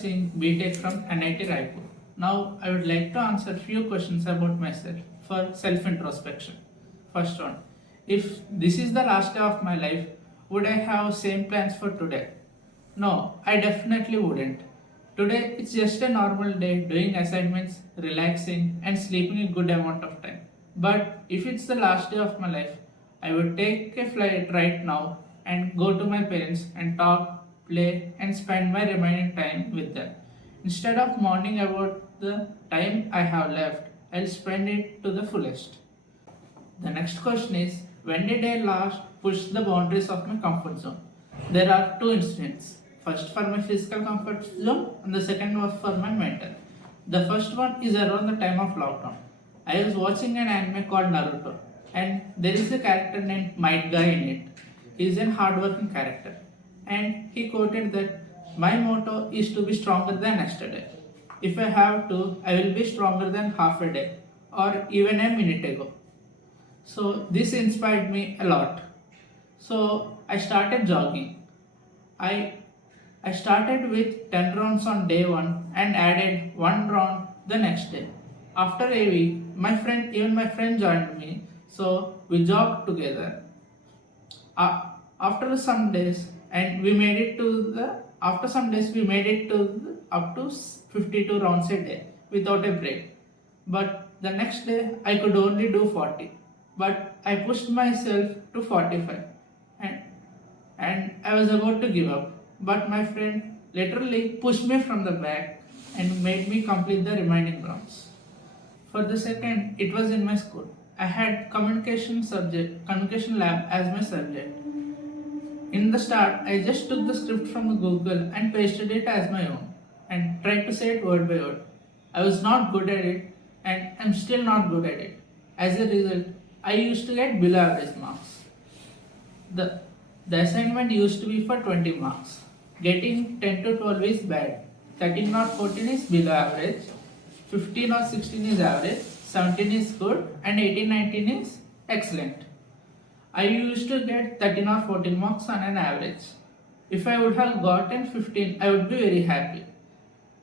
pursuing BTech from NIT RAIPUR. Now I would like to answer few questions about myself for self-introspection. First one, if this is the last day of my life, would I have same plans for today? No, I definitely wouldn't. Today it's just a normal day doing assignments, relaxing and sleeping a good amount of time. But if it's the last day of my life, I would take a flight right now and go to my parents and talk, play and spend my remaining time with them. Instead of mourning about the time I have left, I'll spend it to the fullest. The next question is, when did I last push the boundaries of my comfort zone? There are two incidents. First for my physical comfort zone and the second was for my mental. The first one is around the time of lockdown. I was watching an anime called Naruto and there is a character named Might Guy in it. He is a hardworking character and he quoted that my motto is to be stronger than yesterday. If I have to, I will be stronger than half a day or even a minute ago. So this inspired me a lot. So I started jogging. I I started with 10 rounds on day 1 and added 1 round the next day. After a week, even my friend joined me, so we jogged together. After some days, and we made it to the after some days we made it to up to 52 rounds a day without a break. But the next day I could only do 40, but I pushed myself to 45, and I was about to give up. But my friend literally pushed me from the back and made me complete the remaining rounds. For the second, it was in my school. I had communication lab as my subject. In the start, I just took the script from Google and pasted it as my own and tried to say it word by word. I was not good at it and I'm still not good at it. As a result, I used to get below average marks. The assignment used to be for 20 marks. Getting 10 to 12 is bad. 13 or 14 is below average. 15 or 16 is average. 17 is good. And 18, 19 is excellent. I used to get 13 or 14 marks on an average. If I would have gotten 15, I would be very happy.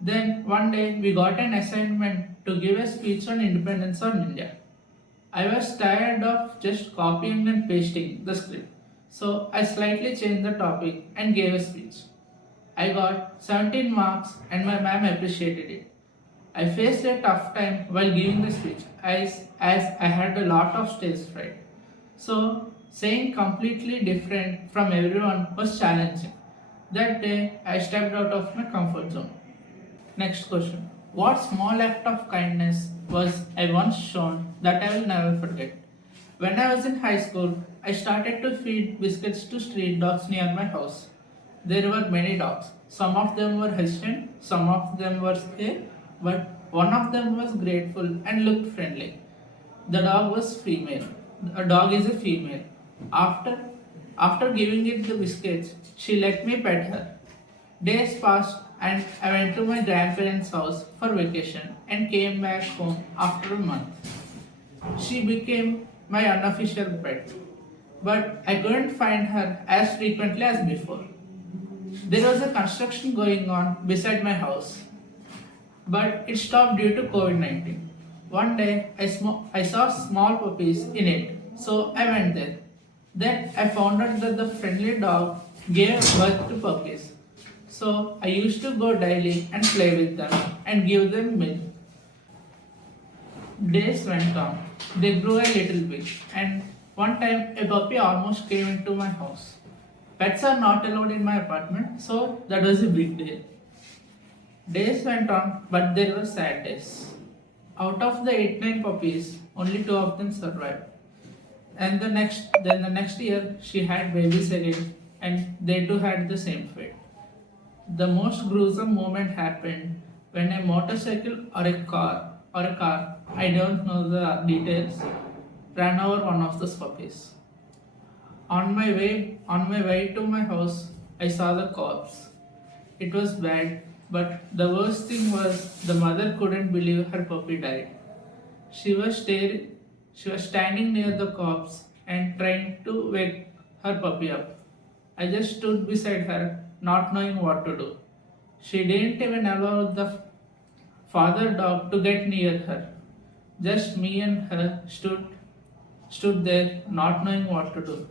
Then one day we got an assignment to give a speech on independence of India. I was tired of just copying and pasting the script. So I slightly changed the topic and gave a speech. I got 17 marks and my ma'am appreciated it. I faced a tough time while giving the speech as I had a lot of stage fright. So saying completely different from everyone was challenging. That day I stepped out of my comfort zone. Next question. What small act of kindness was I once shown that I will never forget? When I was in high school, I started to feed biscuits to street dogs near my house. There were many dogs. Some of them were hesitant, some of them were scared, but one of them was grateful and looked friendly. The dog was female. A dog is a female. After giving it the biscuits, she let me pet her. Days passed and I went to my grandparents' house for vacation and came back home after a month. She became my unofficial pet, but I couldn't find her as frequently as before. There was a construction going on beside my house, but it stopped due to COVID-19. One day, I saw small puppies in it, so I went there. Then I found out that the friendly dog gave birth to puppies. So I used to go daily and play with them and give them milk. Days went on. They grew a little bit, and one time a puppy almost came into my house. Pets are not allowed in my apartment, so that was a big deal. Days went on, but there were sad days. Out of the 8-9 puppies, only 2 of them survived. And then the next year, she had babies again, and they too had the same fate. The most gruesome moment happened when a motorcycle or a car, I don't know the details, ran over one of those puppies. On my way to my house, I saw the corpse. It was bad, but the worst thing was the mother couldn't believe her puppy died. She was standing near the corpse and trying to wake her puppy up. I just stood beside her, not knowing what to do. She didn't even allow the father dog to get near her. Just me and her stood there not knowing what to do.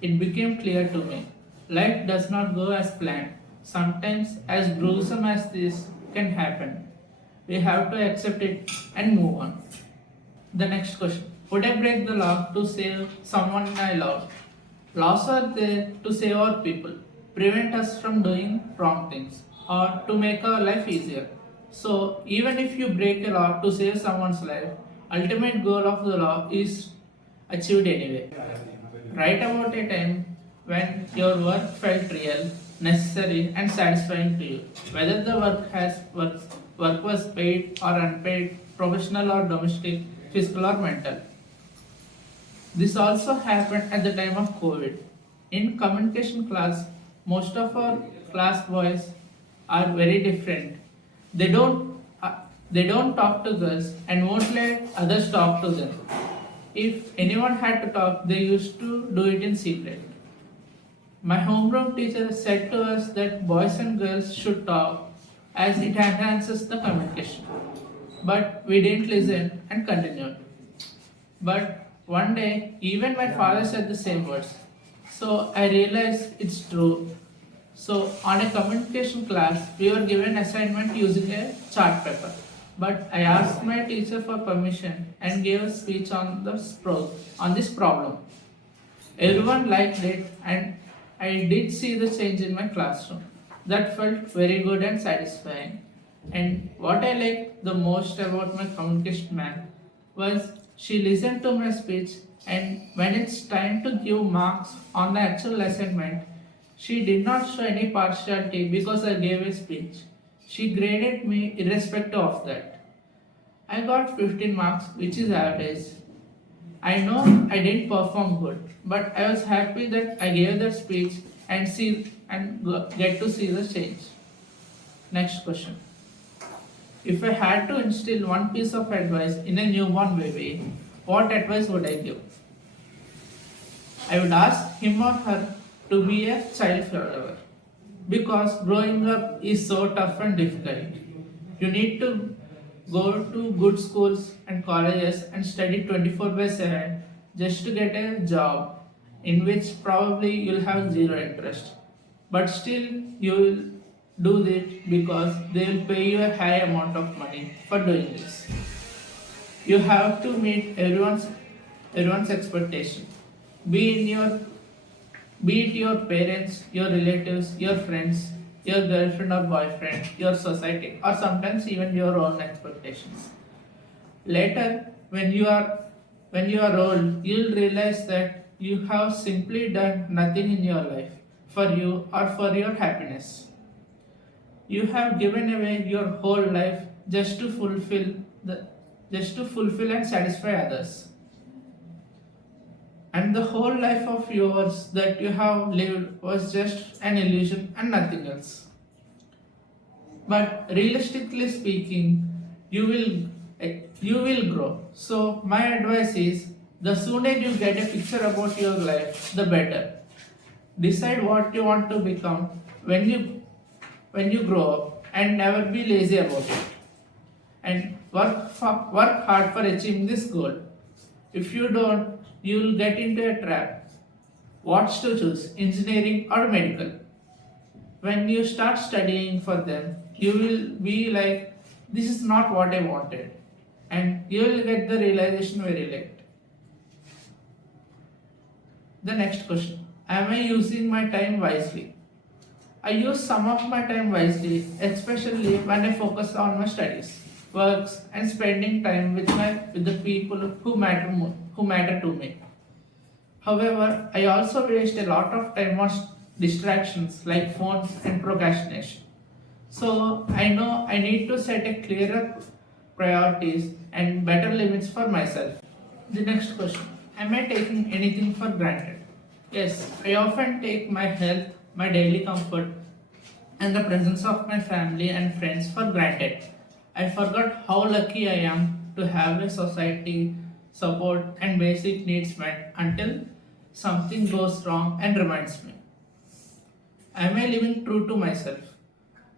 It became clear to me. Life does not go as planned. Sometimes as gruesome as this can happen. We have to accept it and move on. The next question. Would I break the law to save someone I love? Laws are there to save our people, prevent us from doing wrong things, or to make our life easier. So, even if you break a law to save someone's life, ultimate goal of the law is achieved anyway. Write about a time when your work felt real, necessary, and satisfying to you. Whether the work was paid or unpaid, professional or domestic, physical or mental. This also happened at the time of COVID. In communication class, most of our class boys are very different. They don't they don't talk to girls and won't let others talk to them. If anyone had to talk, they used to do it in secret. My homeroom teacher said to us that boys and girls should talk as it enhances the communication. But we didn't listen and continued. But one day, even my father said the same words. So I realized it's true. So on a communication class, we were given assignment using a chart paper. But I asked my teacher for permission and gave a speech on this problem. Everyone liked it, and I did see the change in my classroom. That felt very good and satisfying. And what I liked the most about my communication ma'am was she listened to my speech, and when it's time to give marks on the actual assignment, she did not show any partiality because I gave a speech. She graded me irrespective of that. I got 15 marks, which is average. I know I didn't perform good, but I was happy that I gave that speech and get to see the change. Next question. If I had to instill one piece of advice in a newborn baby, what advice would I give? I would ask him or her to be a child forever. Because growing up is so tough and difficult. You need to go to good schools and colleges and study 24/7 just to get a job in which probably you'll have zero interest. But still, you will do it because they will pay you a high amount of money for doing this. You have to meet everyone's expectation. Be in your Be it your parents, your relatives, your friends, your girlfriend or boyfriend, your society, or sometimes even your own expectations. Later, when you are old, you'll realize that you have simply done nothing in your life for you or for your happiness. You have given away your whole life just to fulfill and satisfy others. And the whole life of yours that you have lived was just an illusion and nothing else. But realistically speaking, you will grow. So my advice is the sooner you get a picture about your life, the better. Decide what you want to become when you grow up and never be lazy about it. And work hard for achieving this goal. If you don't, you will get into a trap. What's to choose, engineering or medical? When you start studying for them, you will be like, this is not what I wanted. And you will get the realization very late. The next question. Am I using my time wisely? I use some of my time wisely, especially when I focus on my studies, works, and spending time with the people who matter to me. However, I also waste a lot of time on distractions like phones and procrastination. So I know I need to set a clearer priorities and better limits for myself. The next question. Am I taking anything for granted? Yes, I often take my health, my daily comfort, and the presence of my family and friends for granted. I forgot how lucky I am to have a society, support, and basic needs met until something goes wrong and reminds me. Am I living true to myself?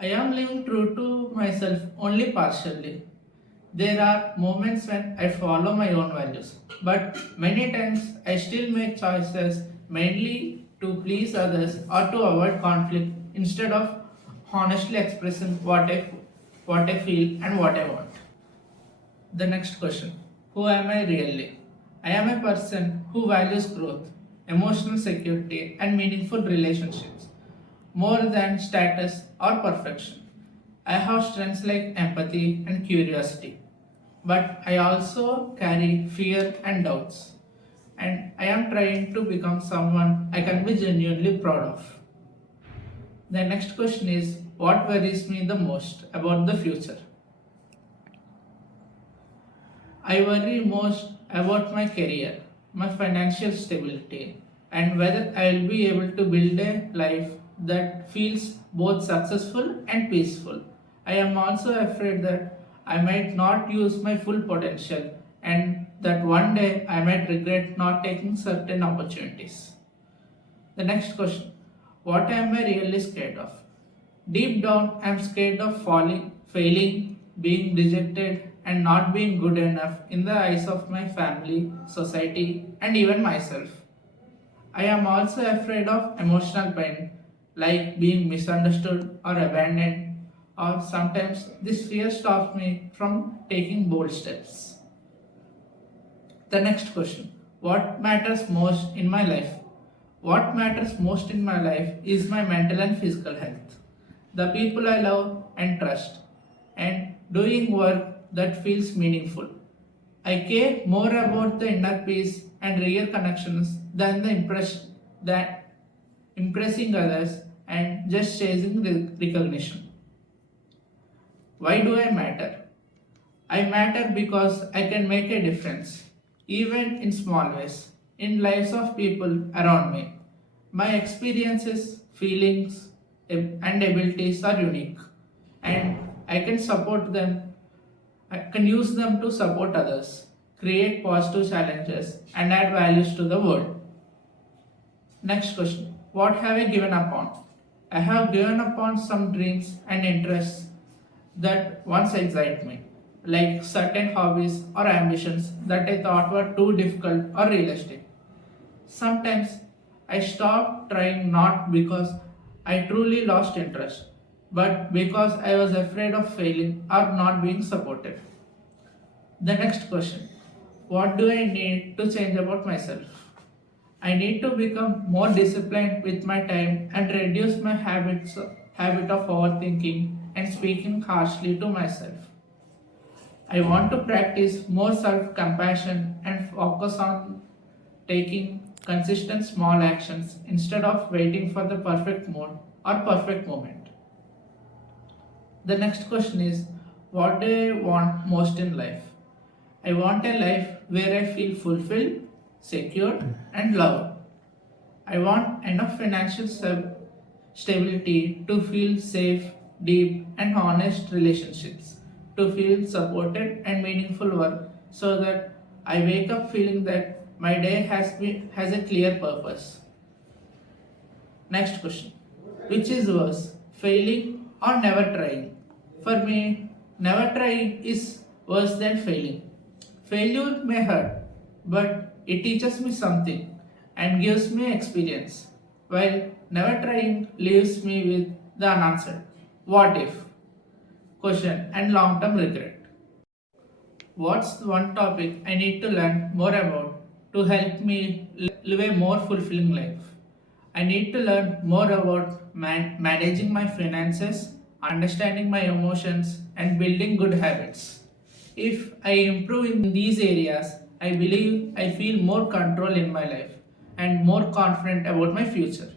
I am living true to myself only partially. There are moments when I follow my own values, but many times I still make choices mainly to please others or to avoid conflict instead of honestly expressing what I feel and what I want. The next question: who am I really? I am a person who values growth, emotional security, and meaningful relationships more than status or perfection. I have strengths like empathy and curiosity, but I also carry fear and doubts. And I am trying to become someone I can be genuinely proud of. The next question is: what worries me the most about the future? I worry most about my career, my financial stability, and whether I will be able to build a life that feels both successful and peaceful. I am also afraid that I might not use my full potential and that one day I might regret not taking certain opportunities. The next question: what am I really scared of? Deep down, I'm scared of falling, failing, being rejected, and not being good enough in the eyes of my family, society, and even myself. I am also afraid of emotional pain, like being misunderstood or abandoned, or sometimes this fear stops me from taking bold steps. The next question: what matters most in my life? What matters most in my life is my mental and physical health, the people I love and trust, and doing work that feels meaningful. I care more about the inner peace and real connections than that impressing others and just chasing recognition. Why do I matter? I matter because I can make a difference, even in small ways, in lives of people around me. My experiences, feelings, and abilities are unique, and I can support them. I can use them to support others, create positive challenges, and add values to the world. Next question: what have I given up on? I have given up on some dreams and interests that once excite me, like certain hobbies or ambitions that I thought were too difficult or realistic. Sometimes I stopped trying not because I truly lost interest, but because I was afraid of failing or not being supported. The next question: what do I need to change about myself? I need to become more disciplined with my time and reduce my habit of overthinking and speaking harshly to myself. I want to practice more self compassion and focus on taking consistent small actions instead of waiting for the perfect mood or perfect moment. The next question is: what do I want most in life? I want a life where I feel fulfilled, secure, and loved. I want enough financial stability to feel safe, deep, and honest relationships, to feel supported and meaningful work, so that I wake up feeling that my day has a clear purpose. Next question: which is worse, failing or never trying? For me, never trying is worse than failing. Failure may hurt, but it teaches me something and gives me experience, while never trying leaves me with the unanswered what if question and long term regret. What's one topic I need to learn more about to help me live a more fulfilling life? I need to learn more about managing my finances, understanding my emotions, and building good habits. If I improve in these areas, I believe I feel more control in my life and more confident about my future.